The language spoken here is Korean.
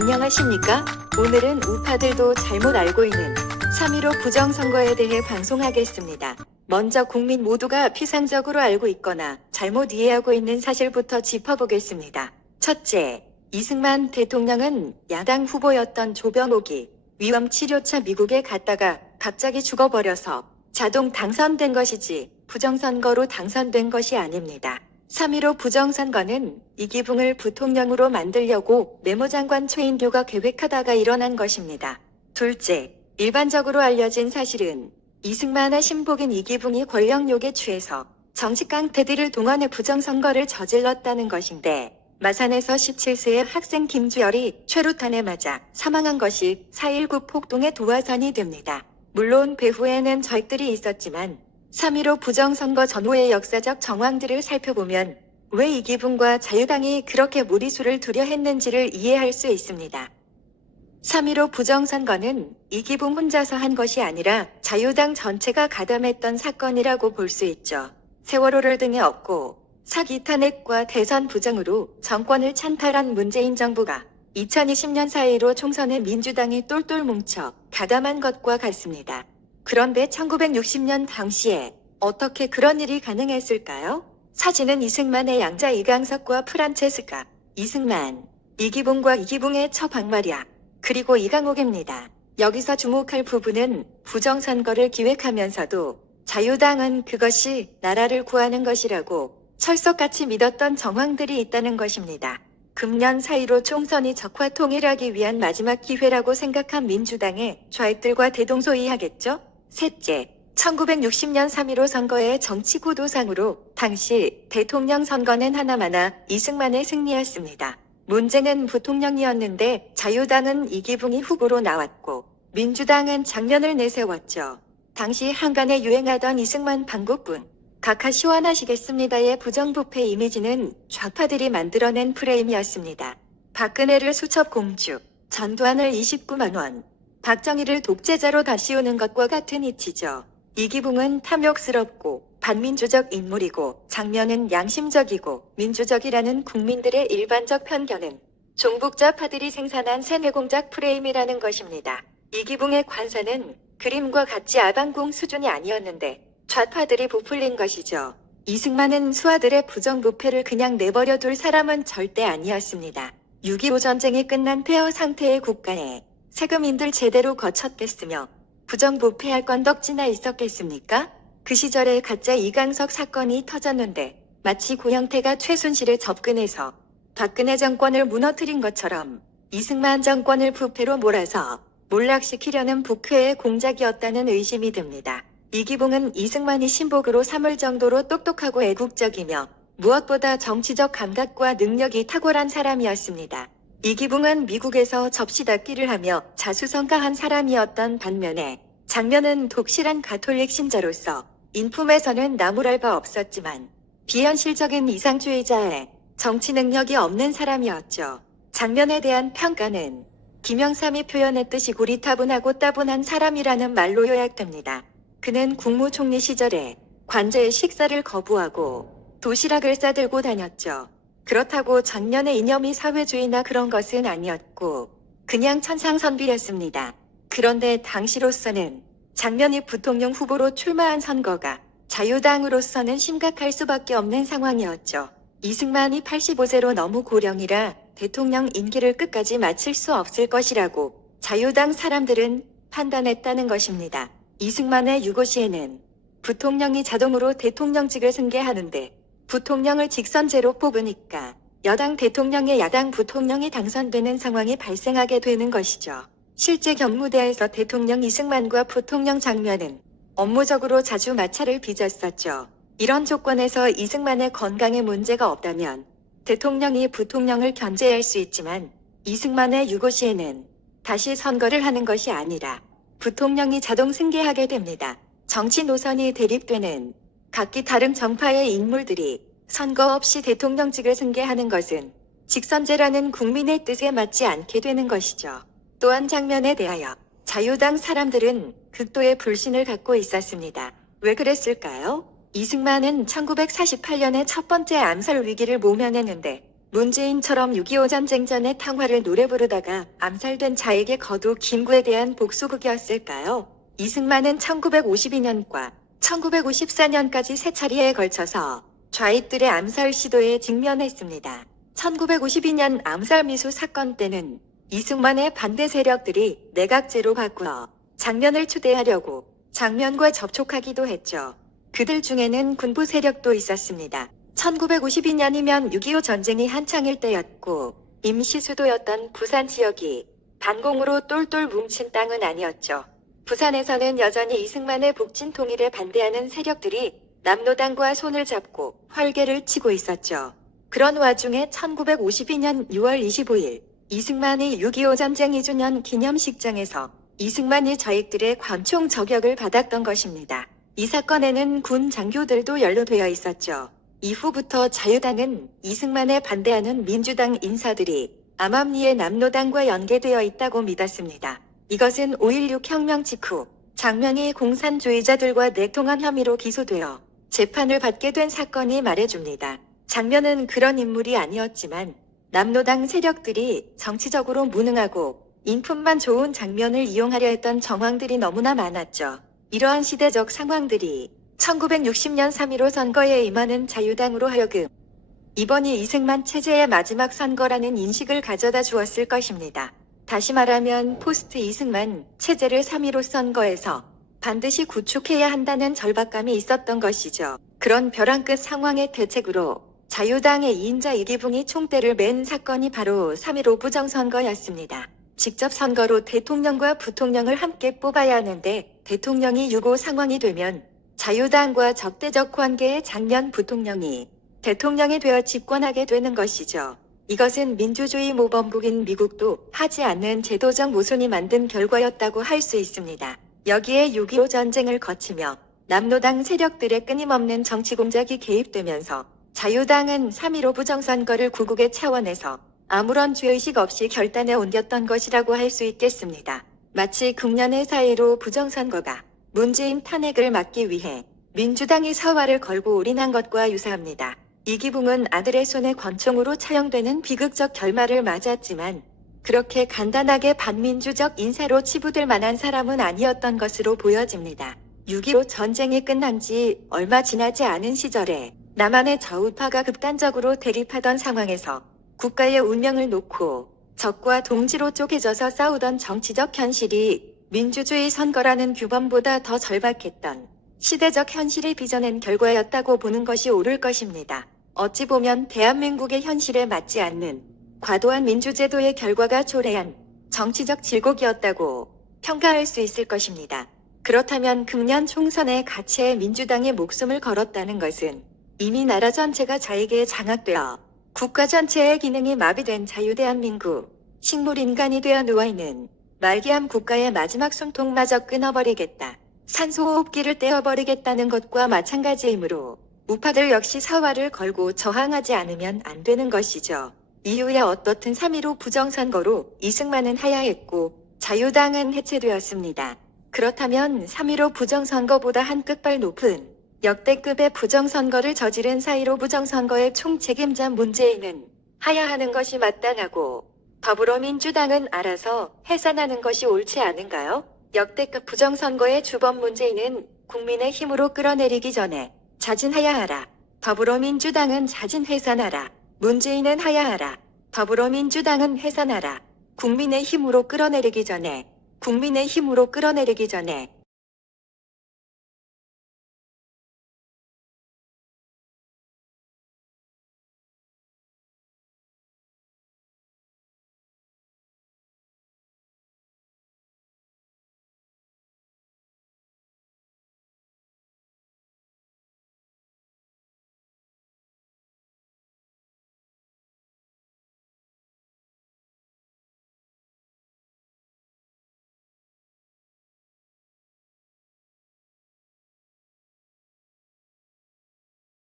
안녕하십니까? 오늘은 우파들도 잘못 알고 있는 3.15 부정선거에 대해 방송하겠습니다. 먼저 국민 모두가 피상적으로 알고 있거나 잘못 이해하고 있는 사실부터 짚어보겠습니다. 첫째, 이승만 대통령은 야당 후보였던 조병옥이 위험치료차 미국에 갔다가 갑자기 죽어버려서 자동 당선된 것이지 부정선거로 당선된 것이 아닙니다. 3.15 부정선거는 이기붕을 부통령으로 만들려고 내무장관 최인교가 계획하다가 일어난 것입니다. 둘째, 일반적으로 알려진 사실은 이승만의 신복인 이기붕이 권력욕에 취해서 정치 깡패들을 동원해 부정선거를 저질렀다는 것인데 마산에서 17세의 학생 김주열이 최루탄에 맞아 사망한 것이 4.19 폭동의 도화선이 됩니다. 물론 배후에는 적들이 있었지만 3.15 부정선거 전후의 역사적 정황들을 살펴보면 왜 이기붕과 자유당이 그렇게 무리수를 두려 했는지를 이해할 수 있습니다. 3.15 부정선거는 이기붕 혼자서 한 것이 아니라 자유당 전체가 가담했던 사건이라고 볼 수 있죠. 세월호를 등에 업고 사기 탄핵과 대선 부정으로 정권을 찬탈한 문재인 정부가 2020년 4.15 총선에 민주당이 똘똘 뭉쳐 가담한 것과 같습니다. 그런데 1960년 당시에 어떻게 그런 일이 가능했을까요? 사진은 이승만의 양자 이강석과 프란체스카, 이승만, 이기붕과 이기붕의 처박마리아, 그리고 이강옥입니다. 여기서 주목할 부분은 부정선거를 기획하면서도 자유당은 그것이 나라를 구하는 것이라고 철석같이 믿었던 정황들이 있다는 것입니다. 금년 4.15 총선이 적화 통일하기 위한 마지막 기회라고 생각한 민주당의 좌익들과 대동소이하겠죠? 셋째, 1960년 3.15 선거의 정치 구도상으로 당시 대통령 선거는 하나마나 이승만의 승리였습니다. 문제는 부통령이었는데 자유당은 이기붕이 후보로 나왔고 민주당은 장면을 내세웠죠. 당시 한간에 유행하던 이승만 방구뿐 각하 시원하시겠습니다의 부정부패 이미지는 좌파들이 만들어낸 프레임이었습니다. 박근혜를 수첩공주, 전두환을 29만 원, 박정희를 독재자로 다시우는 것과 같은 이치죠. 이기붕은 탐욕스럽고 반민주적 인물이고 장면은 양심적이고 민주적이라는 국민들의 일반적 편견은 종북좌파들이 생산한 세뇌공작 프레임이라는 것입니다. 이기붕의 관사는 그림과 같이 아방궁 수준이 아니었는데 좌파들이 부풀린 것이죠. 이승만은 수하들의 부정부패를 그냥 내버려 둘 사람은 절대 아니었습니다. 6.25 전쟁이 끝난 폐허 상태의 국가에 세금인들 제대로 거쳤겠으며 부정부패할 건덕지나 있었겠습니까? 그 시절에 가짜 이강석 사건이 터졌는데 마치 고영태가 최순실에 접근해서 박근혜 정권을 무너뜨린 것처럼 이승만 정권을 부패로 몰아서 몰락시키려는 북회의 공작이었다는 의심이 듭니다. 이기붕은 이승만이 신복으로 삼을 정도로 똑똑하고 애국적이며 무엇보다 정치적 감각과 능력이 탁월한 사람이었습니다. 이기붕은 미국에서 접시닫기를 하며 자수성가한 사람이었던 반면에 장면은 독실한 가톨릭 신자로서 인품에서는 나무랄 바 없었지만 비현실적인 이상주의자의 정치 능력이 없는 사람이었죠. 장면에 대한 평가는 김영삼이 표현했듯이 고리타분하고 따분한 사람이라는 말로 요약됩니다. 그는 국무총리 시절에 관저의 식사를 거부하고 도시락을 싸들고 다녔죠. 그렇다고 전면의 이념이 사회주의나 그런 것은 아니었고 그냥 천상선비였습니다. 그런데 당시로서는 장면이 부통령 후보로 출마한 선거가 자유당으로서는 심각할 수밖에 없는 상황이었죠. 이승만이 85세로 너무 고령이라 대통령 임기를 끝까지 마칠 수 없을 것이라고 자유당 사람들은 판단했다는 것입니다. 이승만의 유고시에는 부통령이 자동으로 대통령직을 승계하는데 부통령을 직선제로 뽑으니까 여당 대통령의 야당 부통령이 당선되는 상황이 발생하게 되는 것이죠. 실제 경무대에서 대통령 이승만과 부통령 장면은 업무적으로 자주 마찰을 빚었었죠. 이런 조건에서 이승만의 건강에 문제가 없다면 대통령이 부통령을 견제할 수 있지만 이승만의 유고시에는 다시 선거를 하는 것이 아니라 부통령이 자동 승계하게 됩니다. 정치 노선이 대립되는 각기 다른 정파의 인물들이 선거 없이 대통령직을 승계하는 것은 직선제라는 국민의 뜻에 맞지 않게 되는 것이죠. 또한 장면에 대하여 자유당 사람들은 극도의 불신을 갖고 있었습니다. 왜 그랬을까요? 이승만은 1948년에 첫 번째 암살 위기를 모면했는데 문재인처럼 6.25 전쟁 전에 탕화를 노래 부르다가 암살된 자에게 거두 김구에 대한 복수극이었을까요? 이승만은 1952년과 1954년까지 세 차례에 걸쳐서 좌익들의 암살 시도에 직면했습니다. 1952년 암살 미수 사건 때는 이승만의 반대 세력들이 내각제로 바꾸어 장면을 추대하려고 장면과 접촉하기도 했죠. 그들 중에는 군부 세력도 있었습니다. 1952년이면 6.25 전쟁이 한창일 때였고 임시 수도였던 부산 지역이 반공으로 똘똘 뭉친 땅은 아니었죠. 부산에서는 여전히 이승만의 북진 통일에 반대하는 세력들이 남로당과 손을 잡고 활개를 치고 있었죠. 그런 와중에 1952년 6월 25일 이승만이 6.25 전쟁 2주년 기념식장에서 이승만이 좌익들의 관총 저격을 받았던 것입니다. 이 사건에는 군 장교들도 연루되어 있었죠. 이후부터 자유당은 이승만에 반대하는 민주당 인사들이 암암리의 남로당과 연계되어 있다고 믿었습니다. 이것은 5.16 혁명 직후 장면이 공산주의자들과 내통한 혐의로 기소되어 재판을 받게 된 사건이 말해줍니다. 장면은 그런 인물이 아니었지만 남로당 세력들이 정치적으로 무능하고 인품만 좋은 장면을 이용하려 했던 정황들이 너무나 많았죠. 이러한 시대적 상황들이 1960년 3.15 선거에 임하는 자유당으로 하여금 이번이 이승만 체제의 마지막 선거라는 인식을 가져다 주었을 것입니다. 다시 말하면 포스트 이승만 체제를 3.15 선거에서 반드시 구축해야 한다는 절박감이 있었던 것이죠. 그런 벼랑 끝 상황의 대책으로 자유당의 2인자 이기붕이 총대를 맨 사건이 바로 3.15 부정선거였습니다. 직접 선거로 대통령과 부통령을 함께 뽑아야 하는데 대통령이 6.25 상황이 되면 자유당과 적대적 관계의 장면 부통령이 대통령이 되어 집권하게 되는 것이죠. 이것은 민주주의 모범국인 미국도 하지 않는 제도적 모순이 만든 결과였다고 할 수 있습니다. 여기에 6.25 전쟁을 거치며 남로당 세력들의 끊임없는 정치 공작이 개입되면서 자유당은 3.15 부정선거를 구국의 차원에서 아무런 죄의식 없이 결단에 옮겼던 것이라고 할 수 있겠습니다. 마치 금년의 4.15 부정선거가 문재인 탄핵을 막기 위해 민주당이 사활을 걸고 올인한 것과 유사합니다. 이기붕은 아들의 손에 권총으로 차용되는 비극적 결말을 맞았지만 그렇게 간단하게 반민주적 인사로 치부될 만한 사람은 아니었던 것으로 보여집니다. 6.25 전쟁이 끝난 지 얼마 지나지 않은 시절에 남한의 좌우파가 극단적으로 대립하던 상황에서 국가의 운명을 놓고 적과 동지로 쪼개져서 싸우던 정치적 현실이 민주주의 선거라는 규범보다 더 절박했던 시대적 현실이 빚어낸 결과였다고 보는 것이 옳을 것입니다. 어찌 보면 대한민국의 현실에 맞지 않는 과도한 민주제도의 결과가 초래한 정치적 질곡이었다고 평가할 수 있을 것입니다. 그렇다면 금년 총선에 가치의 민주당의 목숨을 걸었다는 것은 이미 나라 전체가 좌익에 장악되어 국가 전체의 기능이 마비된 자유대한민국, 식물인간이 되어 누워있는 말기암 국가의 마지막 숨통마저 끊어버리겠다. 산소호흡기를 떼어버리겠다는 것과 마찬가지이므로 우파들 역시 사활을 걸고 저항하지 않으면 안 되는 것이죠. 이후에 어떻든 3.15 부정선거로 이승만은 하야했고 자유당은 해체되었습니다. 그렇다면 3.15 부정선거보다 한 끗발 높은 역대급의 부정선거를 저지른 4.15 부정선거의 총책임자 문재인은 하야하는 것이 마땅하고 더불어민주당은 알아서 해산하는 것이 옳지 않은가요? 역대급 부정선거의 주범 문재인은 국민의 힘으로 끌어내리기 전에 자진하야하라. 더불어민주당은 자진해산하라. 문재인은 하야하라. 더불어민주당은 해산하라. 국민의 힘으로 끌어내리기 전에